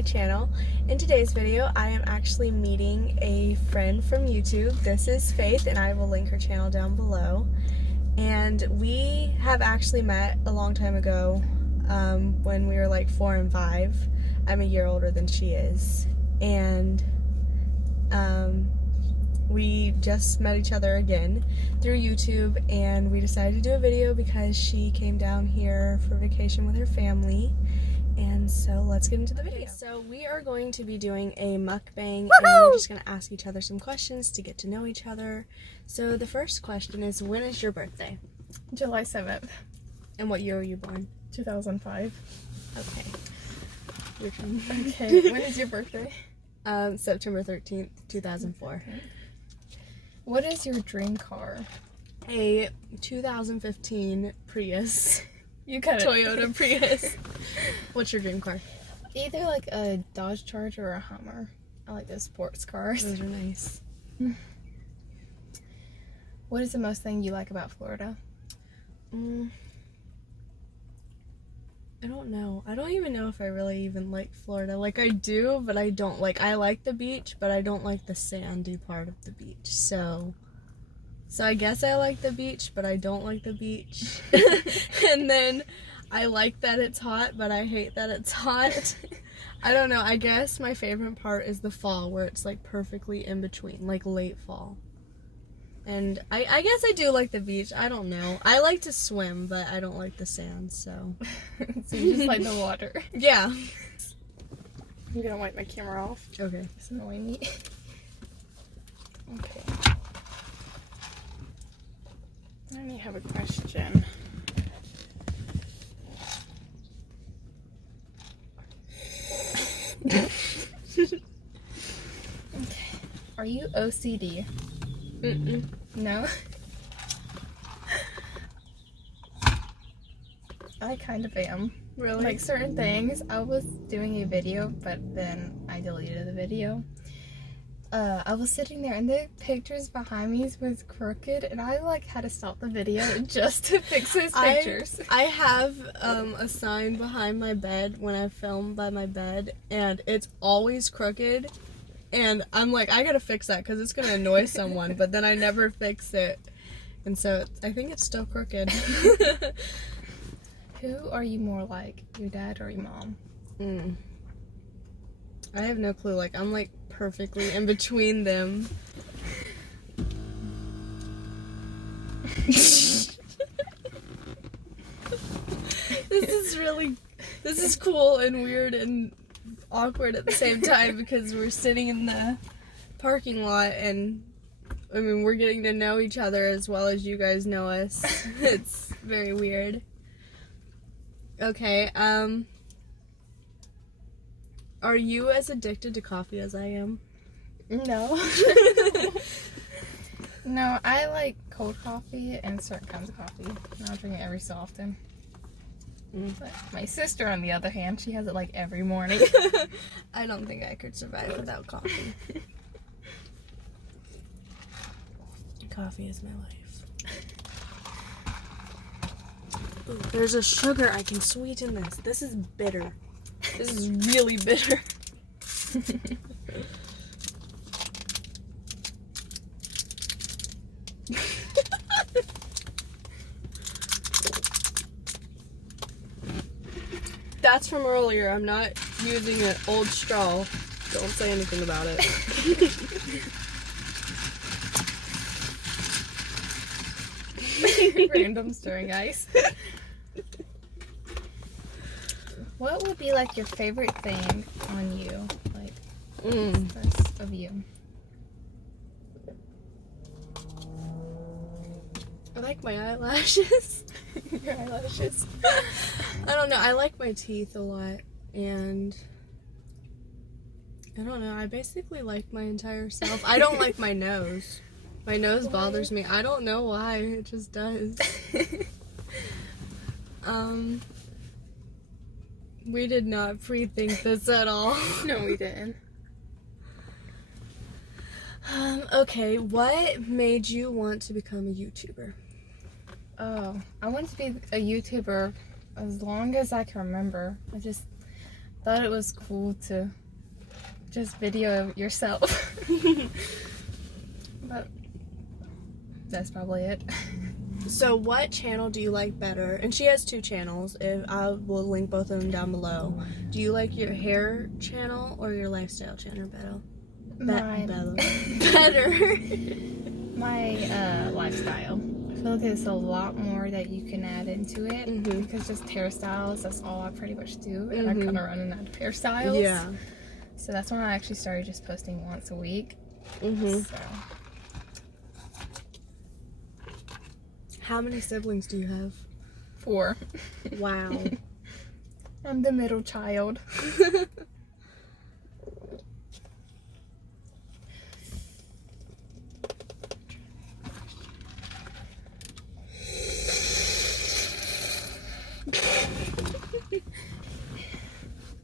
my channel. In today's video, I am actually meeting a friend from YouTube. This is Faith, and I will link her channel down below. And we have actually met a long time ago when we were like 4 and 5. I'm a year older than she is. And we just met each other again through YouTube, and we decided to do a video because she came down here for vacation with her family. And so let's get into the video. So we are going to be doing a mukbang, and we're just going to ask each other some questions to get to know each other. So the first question is, when is your birthday? July 7th. And what year were you born? 2005. Okay. Your turn. Okay, when is your birthday? September 13th, 2004. Okay. What is your dream car? A 2015 Prius. You got it. Toyota Prius. What's your dream car? Either like a Dodge Charger or a Hummer. I like those sports cars. Those are nice. What is the most thing you like about Florida? I don't know. I don't even know if I really even like Florida. Like, I do, but I don't. Like, I like the beach, but I don't like the sandy part of the beach. So I guess I like the beach, but I don't like the beach. And then I like that it's hot, but I hate that it's hot. I don't know. I guess my favorite part is the fall, where it's like perfectly in between, like late fall. And I guess I do like the beach. I don't know. I like to swim, but I don't like the sand, so. So you just like the water. Yeah. I'm gonna wipe my camera off. Okay. It's annoying me. Okay. I only have a question. Okay. Are you OCD? Mm-mm. No? I kind of am. Really? Like certain things, I was doing a video, but then I deleted the video. I was sitting there and the pictures behind me was crooked, and I like had to stop the video just to fix those pictures. I have a sign behind my bed when I film by my bed, and it's always crooked. And I'm like, I gotta fix that because it's gonna annoy someone, but then I never fix it. And so I think it's still crooked. Who are you more like, your dad or your mom? I have no clue. Like, I'm like perfectly in between them. This is cool and weird and awkward at the same time because we're sitting in the parking lot, and I mean, we're getting to know each other as well as you guys know us. It's very weird. Okay, are you as addicted to coffee as I am? No. No, I like cold coffee and certain kinds of coffee. And I'll drink it every so often. But my sister, on the other hand, she has it like every morning. I don't think I could survive without coffee. Coffee is my life. Ooh, there's a sugar. I can sweeten this. This is bitter. This is really bitter. That's from earlier. I'm not using an old straw. Don't say anything about it. Random stirring ice. What would be like your favorite thing on you? Like, first of you. I like my eyelashes. Your eyelashes. I don't know. I like my teeth a lot, and I don't know. I basically like my entire self. I don't like my nose. My nose bothers me. I don't know why. It just does. We did not pre-think this at all. No, we didn't. Okay, what made you want to become a YouTuber? Oh, I wanted to be a YouTuber as long as I can remember. thought it was cool to just video yourself. But that's probably it. So what channel do you like better? And she has 2 channels. I will link both of them down below. Do you like your hair channel or your lifestyle channel better? Better. My lifestyle. I feel like there's a lot more that you can add into it. Because just hairstyles, that's all I pretty much do. And I'm kind of running out of hairstyles. Yeah. So that's when I actually started just posting once a week. So. How many siblings do you have? 4. Wow. I'm the middle child.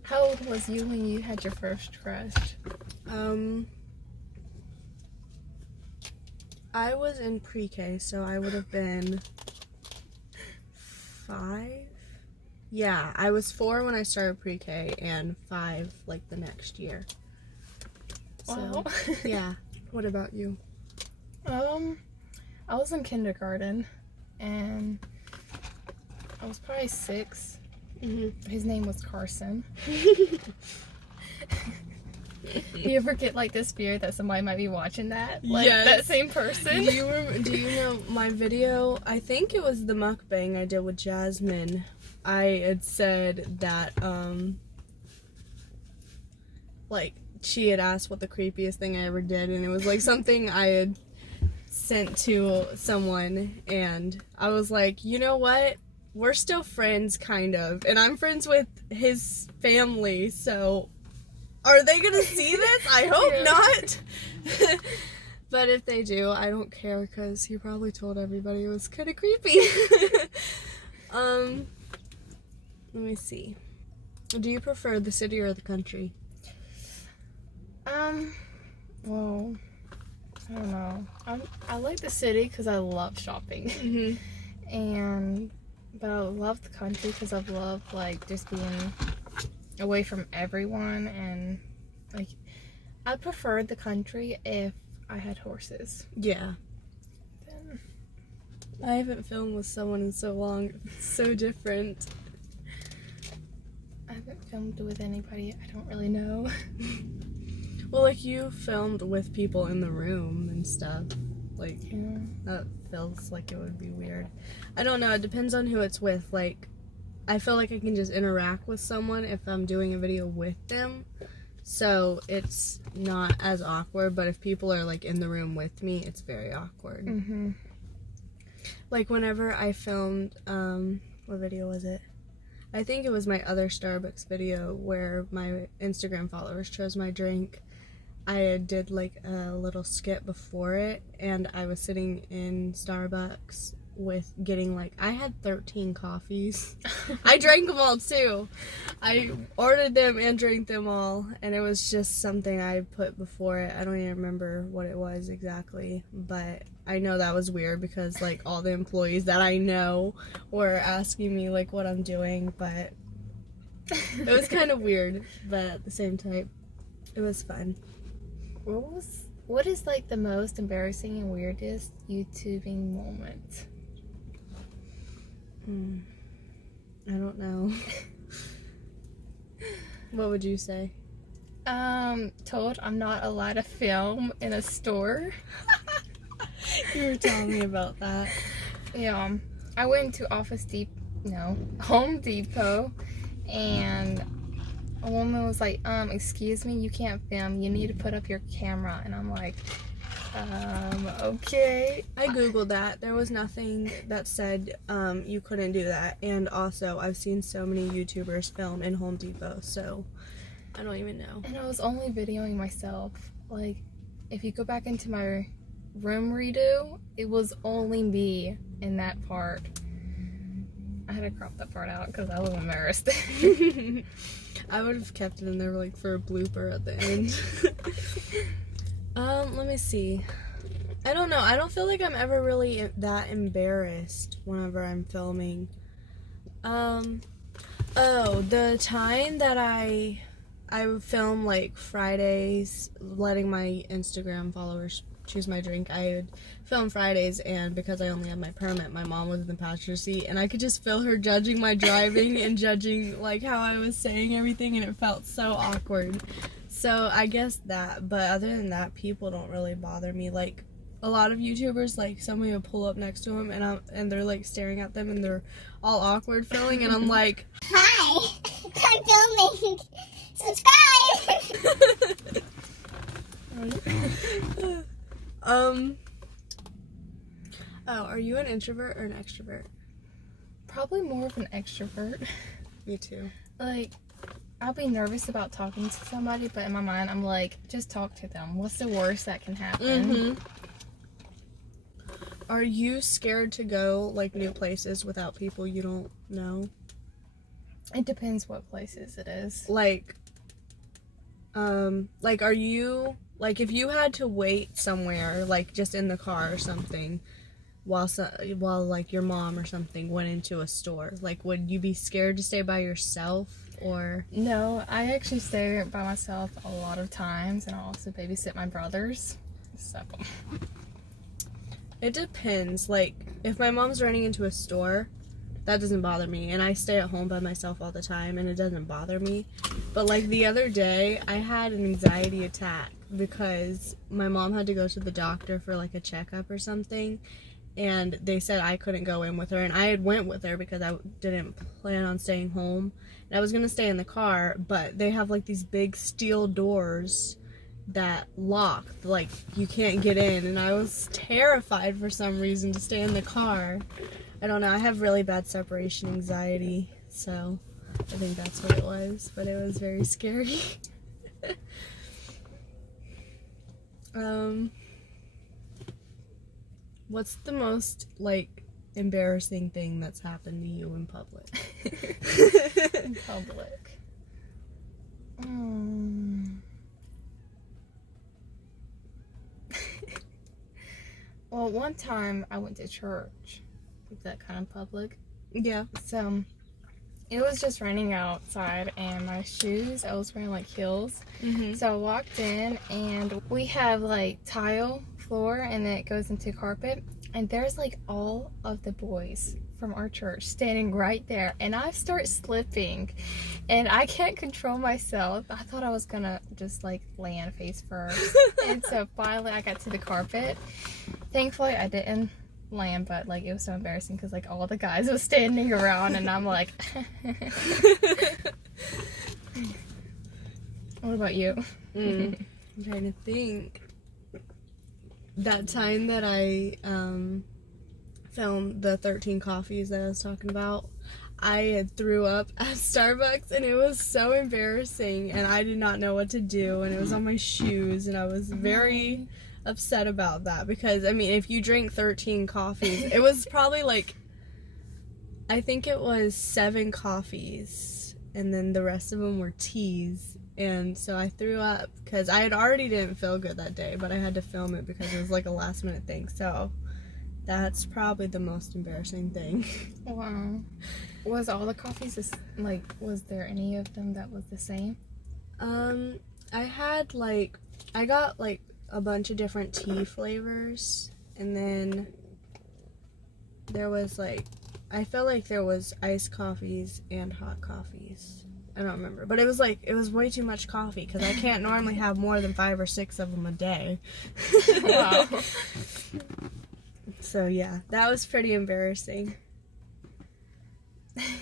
How old was you when you had your first crush? I was in pre-K, so I would have been 5. Yeah, I was 4 when I started pre-K and 5 like the next year. Wow. So, yeah. What about you? I was in kindergarten and I was probably 6. His name was Carson. You ever get like this fear that somebody might be watching that? Like that same person? Do you know my video? I think it was the mukbang I did with Jasmine. I had said that like she had asked what the creepiest thing I ever did, and it was like something I had sent to someone, and I was like, you know what? We're still friends, kind of, and I'm friends with his family, so are they gonna see this? I hope not. But if they do, I don't care, because he probably told everybody it was kind of creepy. Let me see. Do you prefer the city or the country? Well, I don't know. I like the city because I love shopping. But I love the country because I love, like, just being away from everyone, and, like, I preferred the country if I had horses. Yeah. Then I haven't filmed with someone in so long. It's so different. I haven't filmed with anybody I don't really know. Well, like, you filmed with people in the room and stuff. Like, that feels like it would be weird. I don't know. It depends on who it's with. Like, I feel like I can just interact with someone if I'm doing a video with them. So it's not as awkward. But if people are, like, in the room with me, it's very awkward. Like, whenever I filmed, what video was it? I think it was my other Starbucks video where my Instagram followers chose my drink. I did like a little skit before it, and I was sitting in Starbucks with getting like, I had 13 coffees. I drank them all too. I ordered them and drank them all, and it was just something I put before it. I don't even remember what it was exactly, but I know that was weird because like all the employees that I know were asking me like what I'm doing, but it was kind of weird, but at the same time, it was fun. What is like the most embarrassing and weirdest YouTubing moment? I don't know. What would you say? Told I'm not allowed to film in a store. You were telling me about that. Yeah, I went to Home Depot, and a woman was like, excuse me, you can't film, you need to put up your camera. And I'm like, okay. I googled that. There was nothing that said you couldn't do that. And also, I've seen so many YouTubers film in Home Depot, so I don't even know. And I was only videoing myself. Like, if you go back into my room redo, it was only me in that part. I had to crop that part out because I was embarrassed. I would have kept it in there like for a blooper at the end. Let me see. I don't know. I don't feel like I'm ever really that embarrassed whenever I'm filming. Oh, the time that I film like Fridays, letting my Instagram followers choose my drink. I would film Fridays, and because I only had my permit, my mom was in the passenger seat, and I could just feel her judging my driving and judging like how I was saying everything, and it felt so awkward. So I guess that, but other than that, people don't really bother me. Like a lot of YouTubers, like somebody will pull up next to them, and they're like staring at them, and they're all awkward feeling, and I'm like, hi, I'm filming. Subscribe. Oh, are you an introvert or an extrovert? Probably more of an extrovert. Me too. Like, I'll be nervous about talking to somebody, but in my mind, I'm like, just talk to them. What's the worst that can happen? Are you scared to go like new places without people you don't know? It depends what places it is. Like are you, like, if you had to wait somewhere, like just in the car or something, while like your mom or something went into a store, like would you be scared to stay by yourself or? No, I actually stay by myself a lot of times, and I also babysit my brothers. So It depends. Like if my mom's running into a store, that doesn't bother me, and I stay at home by myself all the time, and it doesn't bother me. But like the other day, I had an anxiety attack because my mom had to go to the doctor for like a checkup or something, and they said I couldn't go in with her, and I had went with her because I didn't plan on staying home, and I was gonna stay in the car, but they have like these big steel doors that lock, like you can't get in, and I was terrified for some reason to stay in the car. I don't know, I have really bad separation anxiety, so I think that's what it was, but it was very scary. What's the most like embarrassing thing that's happened to you in public? in public. Well, one time I went to church. Is that kind of public? Yeah. So it was just raining outside, and my shoes, I was wearing like heels. So I walked in, and we have like tile floor, and then it goes into carpet, and there's like all of the boys from our church standing right there, and I start slipping, and I can't control myself. I thought I was gonna just like land face first. And so finally I got to the carpet. Thankfully I didn't land, but like it was so embarrassing because like all the guys was standing around, and I'm like What about you? I'm trying to think. That time that I filmed the 13 coffees that I was talking about, I had threw up at Starbucks, and it was so embarrassing, and I did not know what to do, and it was on my shoes, and I was very upset about that because, I mean, if you drink 13 coffees, it was probably like, I think it was 7 coffees, and then the rest of them were teas. And so I threw up because I had already didn't feel good that day, but I had to film it because it was like a last minute thing. So that's probably the most embarrassing thing. Wow. Was all the coffees just, like, was there any of them that was the same? I had like, I got like a bunch of different tea flavors, and then there was like, I felt like there was iced coffees and hot coffees. I don't remember, but it was like, it was way too much coffee because I can't normally have more than 5 or 6 of them a day. Wow. So yeah, that was pretty embarrassing.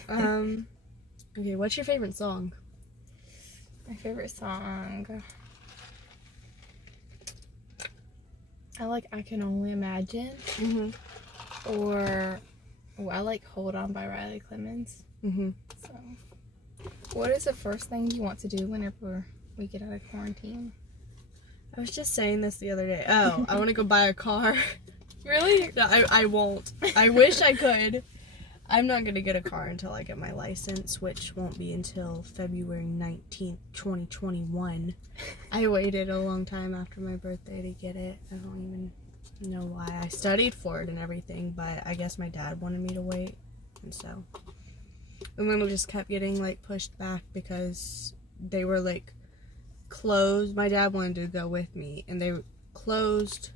Okay, what's your favorite song? My favorite song, I like I Can Only Imagine, or I like Hold On by Riley Clemens. So, what is the first thing you want to do whenever we get out of quarantine? I was just saying this the other day. Oh, I want to go buy a car. Really? No, I won't. I wish I could. I'm not going to get a car until I get my license, which won't be until February 19th, 2021. I waited a long time after my birthday to get it. I don't even know why. I studied for it and everything, but I guess my dad wanted me to wait, and so And then we just kept getting like pushed back because they were like closed. My dad wanted to go with me, and they were closed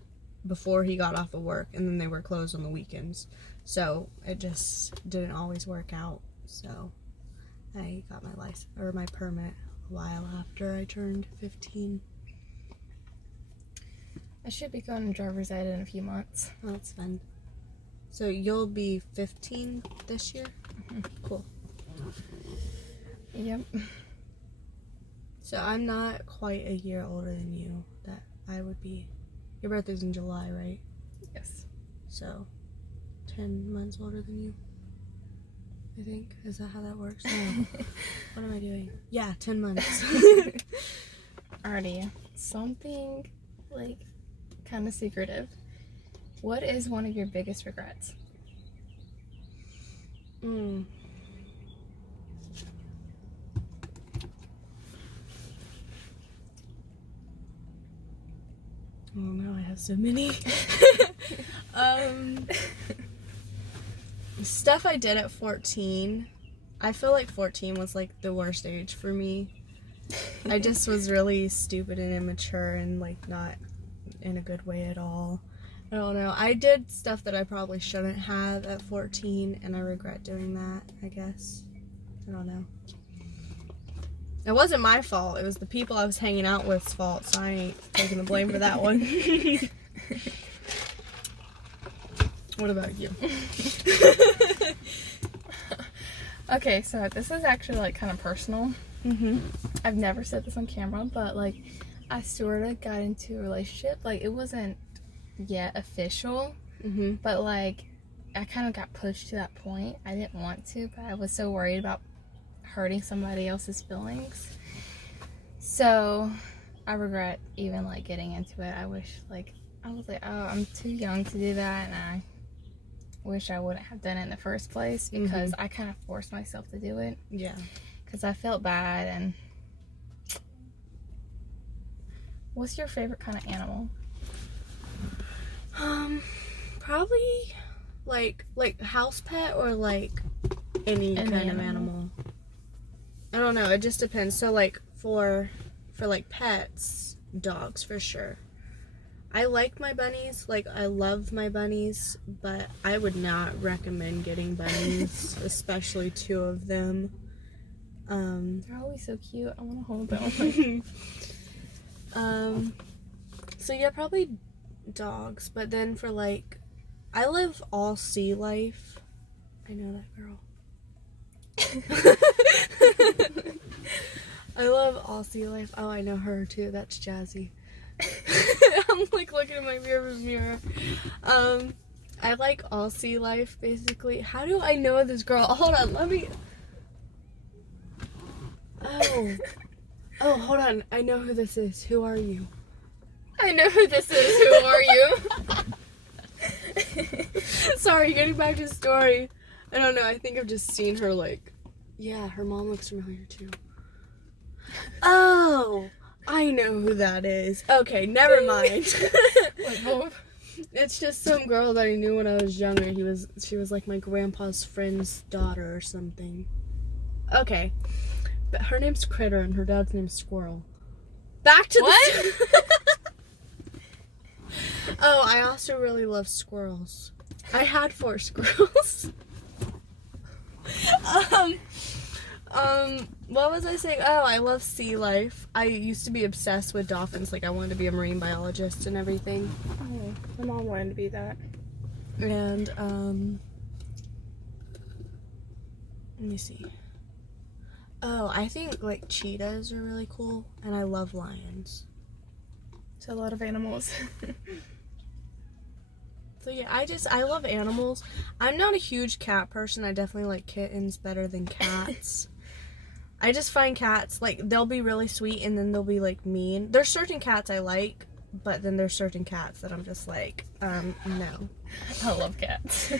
before he got off of work, and then they were closed on the weekends. So it just didn't always work out. So I got my license or my permit a while after I turned 15. I should be going to driver's ed in a few months. Oh, that's fun. So you'll be 15 this year? Mm-hmm. Cool. Yep. So I'm not quite a year older than you. That I would be. Your birthday's in July, right? Yes. So 10 months older than you, I think. Is that how that works? No. What am I doing? Yeah, 10 months. Alrighty. Something like kind of secretive. What is one of your biggest regrets? Oh no, I have so many. Stuff I did at 14. I feel like 14 was like the worst age for me. I just was really stupid and immature and like not in a good way at all. I don't know. I did stuff that I probably shouldn't have at 14, and I regret doing that, I guess. I don't know. It wasn't my fault. It was the people I was hanging out with's fault, so I ain't taking the blame for that one. What about you? Okay, so this is actually like kind of personal. Mm-hmm. I've never said this on camera, but like I sort of got into a relationship. Like it wasn't yet official, Mm-hmm. but like I kind of got pushed to that point. I didn't want to, but I was so worried about hurting somebody else's feelings. So I regret even like getting into it. I wish like I was like, oh, I'm too young to do that, and I wish I wouldn't have done it in the first place because I kind of forced myself to do it. Yeah. Because I felt bad. And what's your favorite kind of animal? Probably like house pet or like any kind of animal. I don't know. It just depends. So like for like pets, dogs for sure. I like my bunnies. Like I love my bunnies, but I would not recommend getting bunnies, especially 2 of them. They're always so cute. I want to hold them. So yeah, probably dogs. But then for like, I live all sea life. I know that girl. I love all sea life. Oh, I know her too. That's Jazzy. I'm like looking in my mirror. I like all sea life basically. How do I know this girl? Hold on, let me. Oh, hold on. I know who this is. Who are you? I know who this is. Who are you? Sorry, getting back to the story. I don't know. I think I've just seen her like. Yeah, her mom looks familiar too. Oh, I know who that is. Okay, never mind. It's just some girl that I knew when I was younger. She was like my grandpa's friend's daughter or something. Okay. But her name's Critter and her dad's name's Squirrel. Back to what? Oh, I also really love squirrels. I had 4 squirrels. What was I saying? Oh, I love sea life. I used to be obsessed with dolphins. Like, I wanted to be a marine biologist and everything. Oh, my mom wanted to be that. And, let me see. Oh, I think, like, cheetahs are really cool. And I love lions. So a lot of animals. So, yeah, I love animals. I'm not a huge cat person. I definitely like kittens better than cats. I just find cats, like, they'll be really sweet and then they'll be, like, mean. There's certain cats I like, but then there's certain cats that I'm just like, no. I love cats.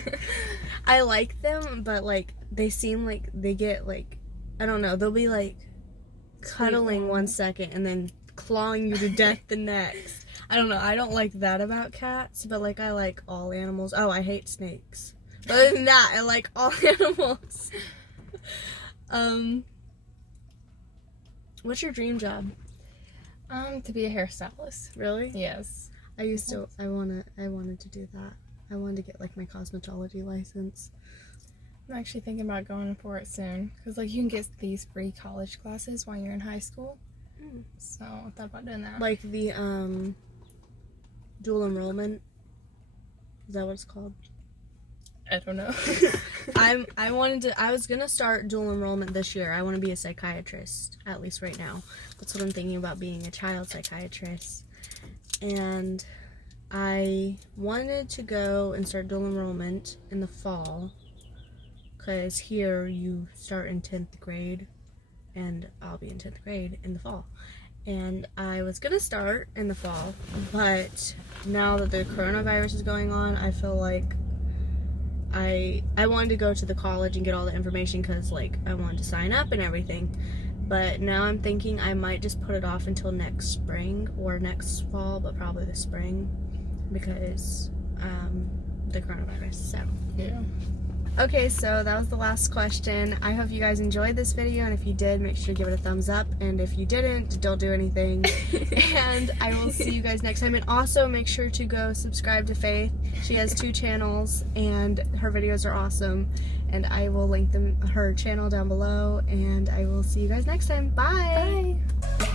I like them, but, like, they seem like they get, like, I don't know, they'll be, like, cuddling one second and then clawing you to death the next. I don't know, I don't like that about cats, but, like, I like all animals. Oh, I hate snakes. But other than that, I like all animals. What's your dream job? To be a hairstylist. Really? Yes. I wanted to do that. I wanted to get like my cosmetology license. I'm actually thinking about going for it soon. Because, like, you can get these free college classes while you're in high school. So, I thought about doing that. Like the, dual enrollment. Is that what it's called? I don't know. I was gonna start dual enrollment this year. I want to be a psychiatrist, at least right now. That's what I'm thinking about, being a child psychiatrist. And I wanted to go and start dual enrollment in the fall, because here you start in 10th grade, and I'll be in 10th grade in the fall. And I was gonna start in the fall, but now that the coronavirus is going on, I feel like I wanted to go to the college and get all the information, because like I wanted to sign up and everything. But now I'm thinking I might just put it off until next spring or next fall, but probably the spring, because the coronavirus. So Yeah. okay, so that was the last question. I hope you guys enjoyed this video, and if you did, make sure to give it a thumbs up, and if you didn't, don't do anything. And I will see you guys next time. And also make sure to go subscribe to Faith. She has 2 channels, and her videos are awesome, and I will link her channel down below, and I will see you guys next time. Bye! Bye.